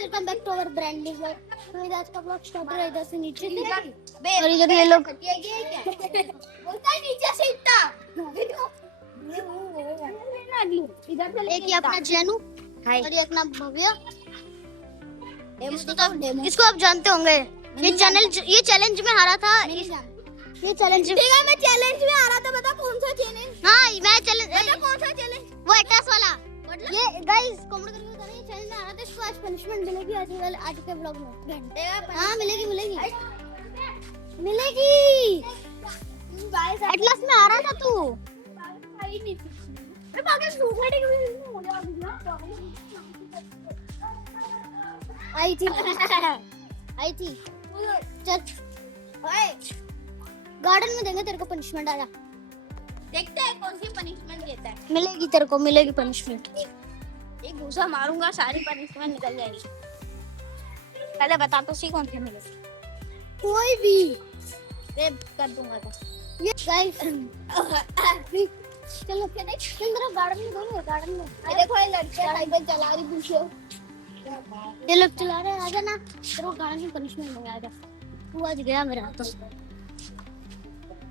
Welcome back to our brand new vlog. तो इधर आज का व्लॉग स्टार्ट हो रहा है इधर से नीचे से, और इधर ये लोग बोलता है नीचे से इतना। इधर से एक ये अपना जैनू और ये अपना भव्य। इसको आप जानते होंगे, ये चैलेंज में हारा था। ये चैलेंज ठीक है, मैं चैलेंज में हारा था। बता कौन सा चैलेंज? हाँ मैं चैलेंज, बता कौन सा चैलेंज? वो एटस वाला। ये गाइस कमेंट करके बताना, ये चैलेंज में हारा था, इसको आज पनिशमेंट मिलेगी आज के व्लॉग में। हां मिलेगी गाइस। एटलस में हारा था तू। मैं बाकी सुसाइड के हो गया। आई थी चल गार्डन में देंगे तेरे को पनिशमेंट। आजा देखते हैं कौन सी पनिशमेंट देता है। मिलेगी तेरे को, मिलेगी पनिशमेंट। एक घूसा मारूंगा, सारी पनिशमेंट निकल जाएगी। पहले बता तो सी कौन सी मिलेगी। कोई भी कर दूंगा तो ये गाइस। चलो क्या नहीं, चल गार्डन में दोगे। गार्डन में ये देखो, ये लड़कियां साइकिल चला रही पीछे, ये लोग चला रहे हैं। आजा ना, तेरे गार्डन में पनिशमेंट दूंगा। आजा तू, आज गया मेरा हाथ।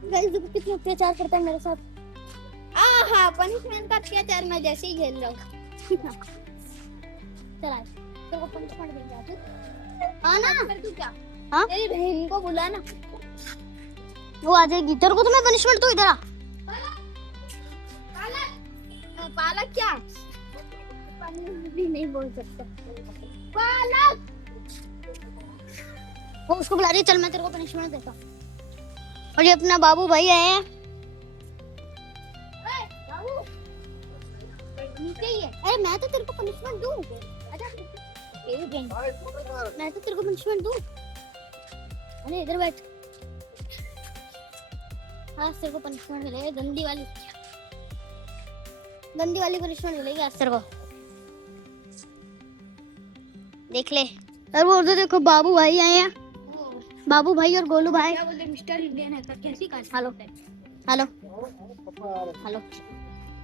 गाइस देखो कितना अत्याचार करता है मेरे साथ। हाँ पनिशमेंट का अत्याचार मैं जैसे ही खेल रहा हूँ। चल आज तेरे को पनिशमेंट देंगे। आज हाँ ना, फिर तू क्या? हाँ तेरी बहन को बुला ना, वो आ जाएगी। तेरे को तो मैं पनिशमेंट दूँ। इधर आ। पालक क्या? भी नहीं बोल सकता। पालक वो उसको बुला रही। चल मैं तेरे को पनिशमेंट देता हूँ। और ये अपना बाबू भाई आए हैं। बाबू नीचे ही है। अरे मैं तो तेरे को पनिशमेंट दूं। अच्छा मैं तो तेरे को पनिशमेंट दूं। अरे इधर बैठ। हाँ तेरे को पनिशमेंट मिलेगी, गंदी वाली पनिशमेंट मिलेगी आज तेरे को। देख ले। और वो उधर देखो बाबू भाई आए हैं। बाबू भाई और गोलू भाई। क्या बोलते? मिस्टर इंडियन है कैसी का? Hello hello hello.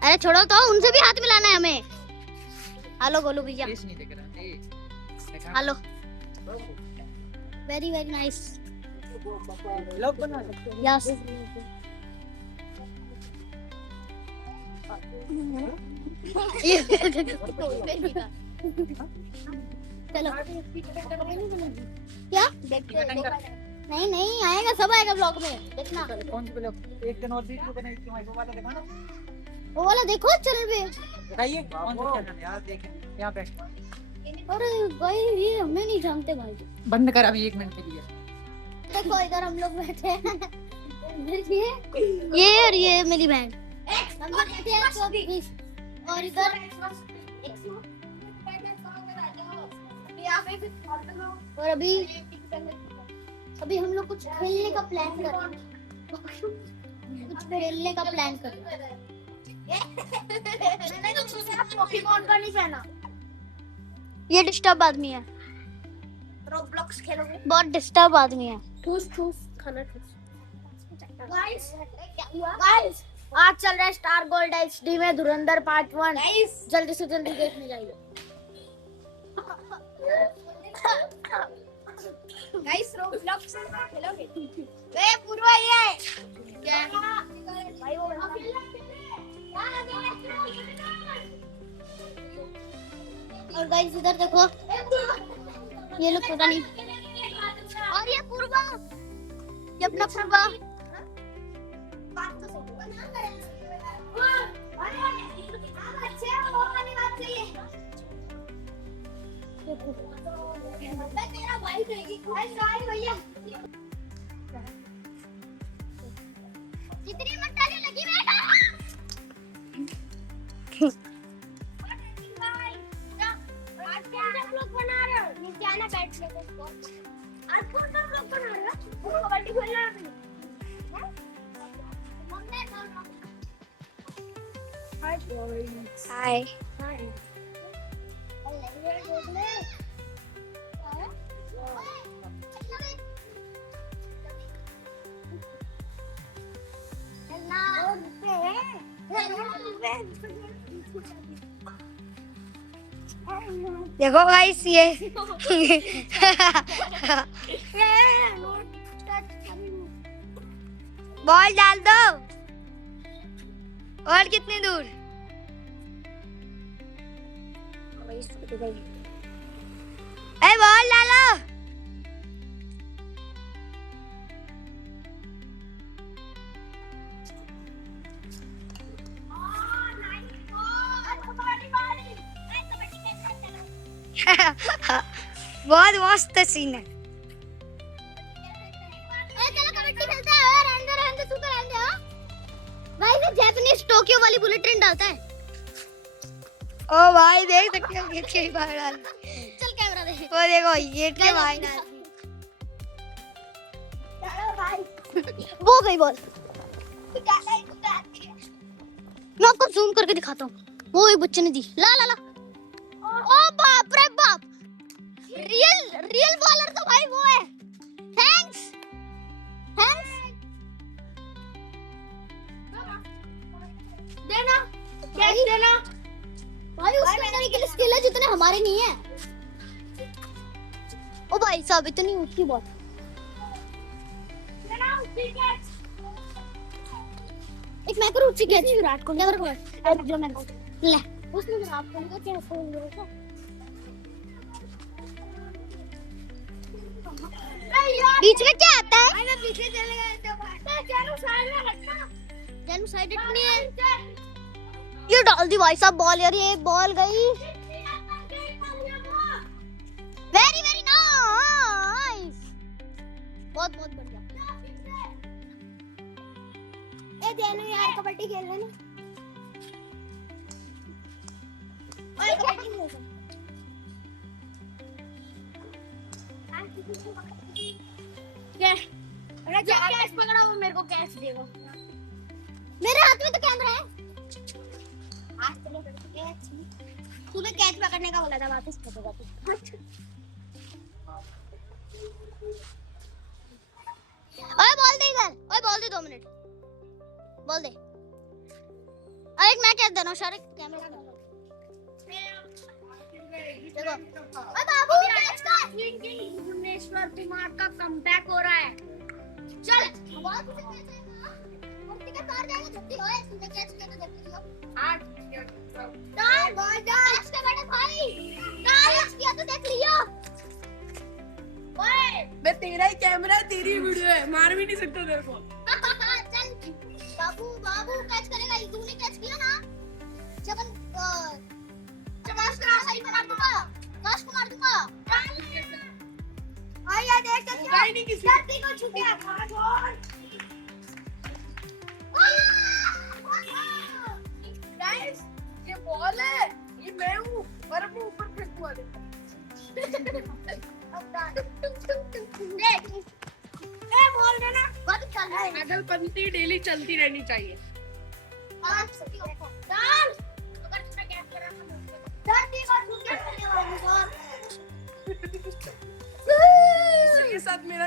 अरे छोड़ो तो, उनसे भी हाथ मिलाना है हमें। हेलो गोलू भैया। Hello very very nice. Yes चलो क्या नहीं आएगा, सब आएगा ब्लॉग में, देखना। कौन सी ब्लॉग? एक दिन और वीडियो बनाई थी, वो वाला देखो ना। वो वाला देखो चैनल पे बताइए कौन सा चैनल है यार। देखें यहां पे। अरे भाई ये हमें नहीं जानते भाई। बंद कर अभी 1 मिनट के लिए। देखो इधर हम लोग बैठे हैं। ये और ये मेरी बहन नंबर 24। और इधर और अभी हम लोग कुछ खेलने का प्लान कर रहे हैं। मैंने तो सोचा पोकेमॉन का नहीं पहना। ये डिस्टर्ब आदमी है। रोब्लॉक्स खेलोगे? बहुत डिस्टर्ब आदमी है। ठूस खाना ठूस। गाइस आज चल रहा है स्टार गोल्ड एचडी में धुरंधर पार्ट 1। जल्दी से जल्दी देखने जाइए। गाइस रोब्लॉक्स खेलोगे? वे पूर्वा ये क्या भाई? वो और गाइस इधर देखो, ये लोग पता नहीं। और ये पूर्वा, ये अपना पूर्वा। बात तो सही अच्छे वो वाली बात सही है। तेरा भाई कहेगी भैया कितनी मट्टाली लगी बेटा। आज क्या ब्लॉग बना रहे हो? नीचे आना बैठ ले। आज कौन सा ब्लॉग बना रहे हो? कबड्डी खेलना है। हाय हाय। देखो गाइस ये बॉल डाल दो। और कितनी दूर? ए बॉल डालो। बहुत मस्त सीन है। चलो कबड्डी खेलते हैं। रहने दो, तू तो रहने दो। भाई ये जापानीज टोक्यो वाली बुलेट ट्रेन डालता है। ओ भाई देख सकते हो गेट के बाहर डाल। चल कैमरा दे। वो देखो गेट के बाहर डाल। वो गई बॉल। मैं आपको जूम करके दिखाता हूँ। वो एक बच्चे ने दी। ला ला ला। ओ बाप रे बाप। रियल बॉलर तो भाई वो है। थैंक्स। देना कैच देना। भाई उसके अंदर के लिए स्किल है जितने हमारे नहीं है। ओ भाई साहब इतनी ऊंची बॉल। एक मैं करूँ ऊंची कैच विराट कोहली अगर कोई जो मैं ले उसने विराट कोहली को क्या फोन लिया बीच में क्या आता है? मैं पीछे चले गए तो जानू साइड में रखना। जानू साइड इतनी है। ये डाल दी भाई साहब बॉल यार। ये बॉल गई। Very very nice. बहुत बहुत बढ़िया। ए जानू यार कबड्डी खेल लेना। ओए कबड्डी खेल। क्या? अरे जो कैच पकड़ा वो मेरे को कैच देगा। मेरे हाथ में तो कैमरा है। आज चलो कैच। तूने कैच पकड़ने का बोला था वापस कर देगा तू। ओए बॉल दे इधर। ओए बॉल दे 2 मिनट। बॉल दे। और एक मैं कैच देना शारिक कैमरा का। देखो। ओए बाबू कैच कर। भुवनेश्वर कुमार का कमबैक हो रहा है। चल बहुत कुछ कैच है ना। मूर्ति के पार जाएगा छुट्टी होए। तुमने कैच किया तो देख लियो। 8 डाल बॉल डाल। कैच कर बड़े भाई। कैच किया तो देख लियो। ओए मैं तेरा ही कैमरा तेरी वीडियो है। मार भी नहीं सकता तेरे को। चल बाबू कैच करेगा। तूने कैच किया ना। जब चमास का सही मार दूंगा। काश को मार दूंगा। आया देख तो गाय नहीं किसी धरती को छू गया। गाइस ये बॉल है। ये मैं हूँ और मैं ऊपर फेंकूंगा। देख ए बॉल देना। बहुत चल रहा है। पागलपंती डेली चलती रहनी चाहिए। डाल अगर तूने कैच करा तो धरती को छू के खेलने वाली बॉल। इसके साथ मेरा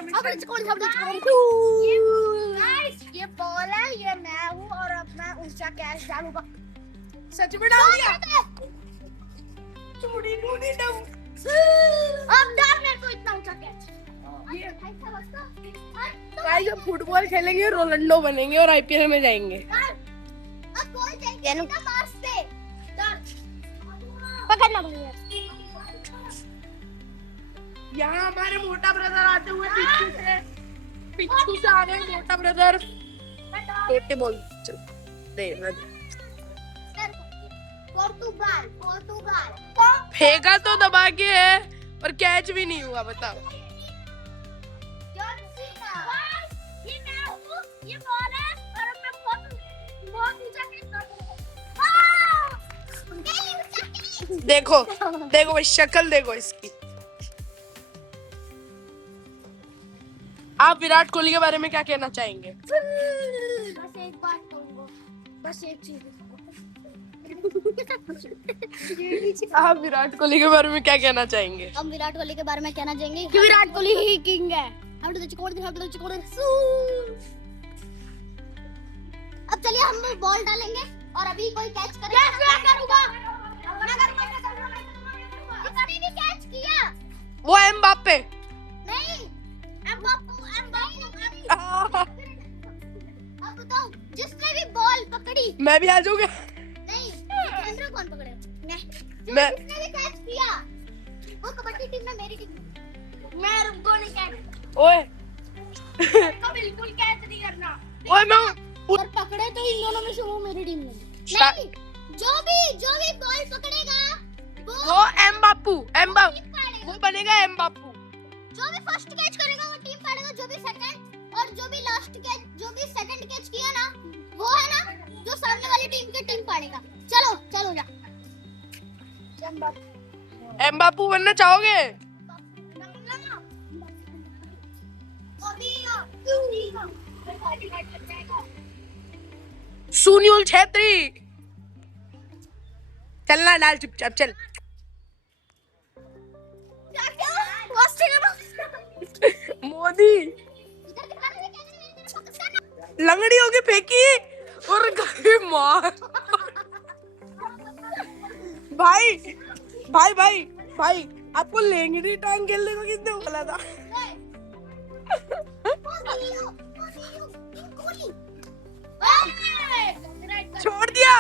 गाइस ये बॉल है। ये मैं हूँ और अब मैं ऊंचा कैच डालूंगा। सच में डाल दिया। चूड़ी नूनी डाल। अब डाल मेरे को इतना ऊंचा कैच। ये गाइस जब फुटबॉल खेलेंगे रोनाल्डो बनेंगे और आईपीएल में जाएंगे। अब बॉल जाएगी ना पास पे। पकड़ना भैया। यहाँ हमारे मोटा ब्रदर आते हुए पिच्चू से आ रहे मोटा ब्रदर। छोटे बॉल चल दे। पोर्तुगाल फेंका तो दबा के है पर कैच भी नहीं हुआ। बताओ ये मैं हूँ। ये बॉल है और मैं बहुत ऊंचा कैच करूंगा। देखो देखो भाई शक्ल देखो इसकी। आप विराट कोहली के बारे में क्या कहना चाहेंगे? बस एक बात कहूंगा। बस एक चीज। आप विराट कोहली के बारे में क्या कहना चाहेंगे? हम विराट कोहली के बारे में कहना चाहेंगे कि विराट कोहली ही किंग है। हम तो चिकोड़ अब चलिए हम बॉल डालेंगे और अभी कोई कैच करेगा। कैच मैं करूंगा। ने भी कैच किया। वो एम्बाप्पे। नहीं, एम्बाप्पे। अब बताओ, जिसने भी बॉल पकड़ी। मैं भी आ जाऊंगा। नहीं, अंदर कौन पकड़े? मैं जिसने भी कैच किया, वो कबड्डी टीम में मेरी टीम में। मैं रुको नहीं कैच। ओए को बिल्कुल कैच नहीं करना। ओए मैं और पकड़े तो इन दोनों में से वो मेरी टीम में। नहीं, जो भी बॉल पकड़ेगा वो एम्बाप्पू वो बनेगा एम्बाप्पू। जो भी फर्स्ट कैच करेगा वो टीम पाड़ेगा, जो भी सेकंड और जो भी लास्ट कैच, जो भी सेकंड कैच किया ना, वो है ना जो सामने वाली टीम के टीम पाड़ेगा। चलो चलो जा। एम्बाप्पू बनना चाहोगे? सुनील छेत्री चलना डाल चुपचाप चल। मोदी लंगड़ी होके फेंकी और गई मार। भाई भाई भाई भाई आपको लेंगड़ी टांग खेलने को किसने बोला था? छोड़ दिया।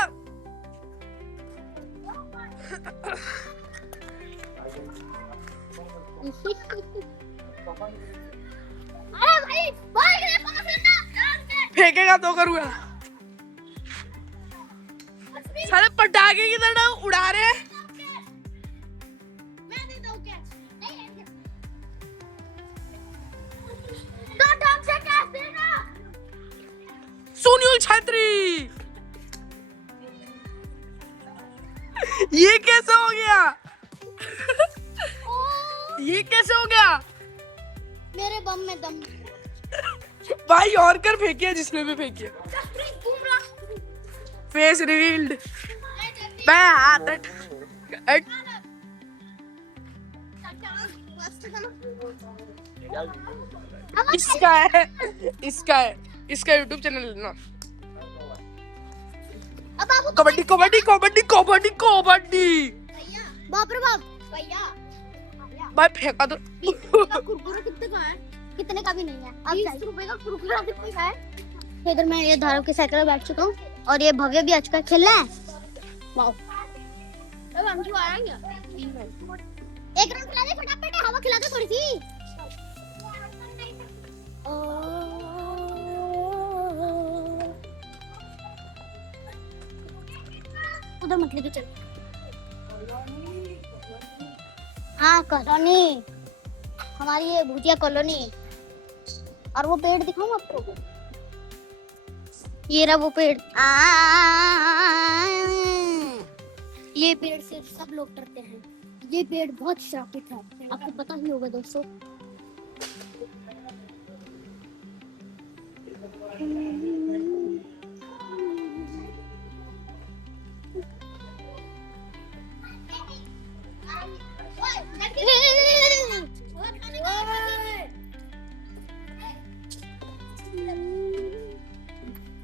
अरे भाई बॉल फेंकेगा तो करूँगा। सारे पटाखे की तरह उड़ा रहे हैं। मैं देता हूँ कैच। नहीं तो ढंग से कैच देना। सुनील छेत्री ये कैसे हो गया? ये कैसे हो गया? मेरे बम में दम। भाई और कर फेंकिया जिसने भी फेंकिया। Face revealed. मैं हाथ इसका यूट्यूब चैनल ना। अब आपको कबड्डी कबड्डी कबड्डी कबड्डी कबड्डी। बाप रे बाप भैया। भाई फेंका तो कुरकुरा कितने का है? कितने का भी नहीं है। अब 20 रुपए का कुरकुरा कितने का है? इधर मैं ये धारव के साइकिल में बैठ चुका हूँ और ये भव्य भी आजकल खेल रहा है। वाओ। अब हम जो आएंगे एक राउंड खिला दे फटाफट, हवा खिला दे थोड़ी सी। उधर मत लेके चल। हाँ कॉलोनी, हमारी ये भूतिया कॉलोनी। और वो पेड़ दिखाऊं आपको? ये रहा वो पेड़। ये पेड़ से सब लोग डरते हैं। ये पेड़ बहुत श्रापित है, आपको पता ही होगा दोस्तों।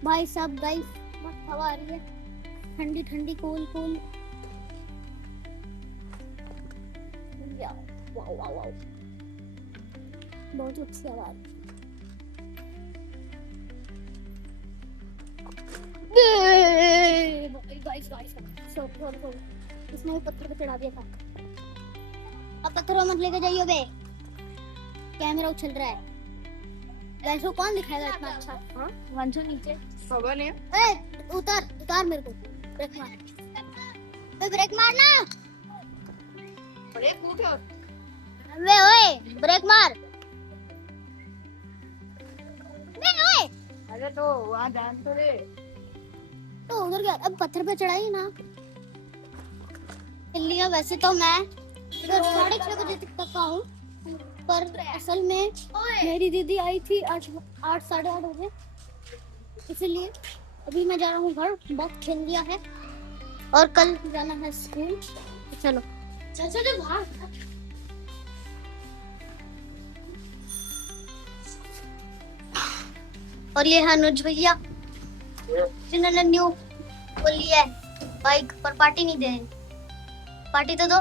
भाई साहब गाइस मस्त हवा आ रही है, ठंडी ठंडी cool cool. Wow wow wow, बहुत अच्छी हवा आ रही है। गाइस गाइस इसने भी पत्थर पे चढ़ा दिया था। अब पत्थरों मत लेके जाइए बे, कैमरा उछल रहा है। गाइस वो कौन दिखाएगा इतना अच्छा? हाँ वंशो नीचे खबर नहीं। ए उतार उतार मेरे को, ब्रेक मार। ए ब्रेक मारना। अरे पूछो वे ओए ब्रेक मार। वे ओए अरे तो वहाँ ध्यान तो दे। तो उधर गया। अब पत्थर पे चढ़ाई ना लिया। वैसे तो मैं इधर 6:30 बजे तक का हूँ, पर असल में मेरी दीदी आई थी 8 साढ़े 8 बजे, इसलिए अभी मैं जा रहा हूँ घर। बहुत खेल लिया है और कल जाना है स्कूल। चलो चाचा जी बाहर। और ये है अनुज भैया जिन्होंने न्यू वो लिया है बाइक, पर पार्टी नहीं दे रहे। पार्टी तो दो।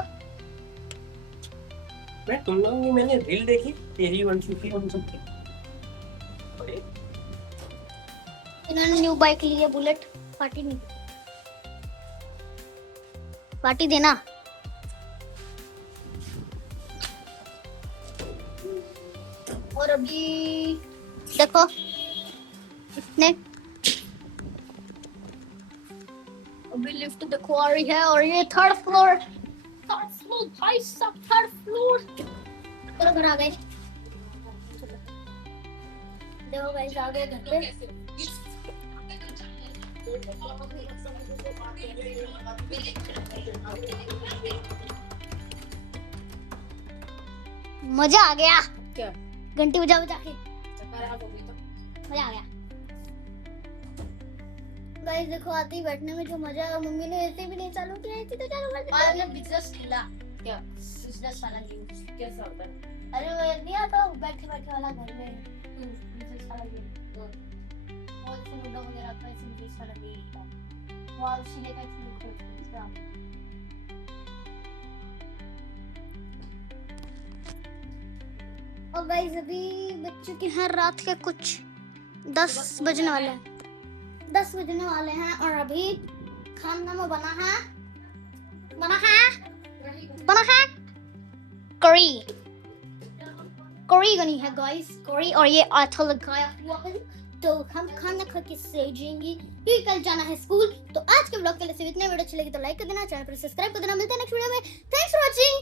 मैं तुम लोगों की मैंने रील देखी तेरी 150 something। इन्होंने न्यू बाइक ली है बुलेट। पार्टी नहीं, पार्टी देना। और अभी देखो इसने अभी लिफ्ट देखो आ रही है और ये थर्ड फ्लोर भाई सब थर्ड फ्लोर। चलो घर आ गए। देखो गाइस आ गए घर पे। मजा आ गया। क्या? घंटी बजा बजा के मजा आ गया। गाइस देखो आते ही बैठने में जो मजा है, मम्मी ने ऐसे भी नहीं चालू किया, ऐसे तो चालू कर दिया। मैंने बिजनेस खोला। क्या बिजनेस वाला गेम कैसा होता है? अरे वो नहीं आता बैठे बैठे वाला घर में बिजनेस वाला गेम, और फिर लूडो वगैरह का ऐसे बिजनेस वाला गेम था। वो आप सीधे का इसमें खोलते हैं। और गाइस अभी बज चुके हैं रात के कुछ 10 बजने वाले हैं। 10 बजने वाले हैं और अभी खाना में बना है करी बनी है गाइस, करी। और ये आटा लगाया हुआ है, तो हम खाना खा के सो जाएंगे क्योंकि कल जाना है स्कूल। तो आज के ब्लॉग के लिए सिर्फ इतना। वीडियो अच्छी लगी तो लाइक कर देना, चैनल पर सब्सक्राइब कर देना। मिलते हैं नेक्स्ट वीडियो में। Thanks for watching.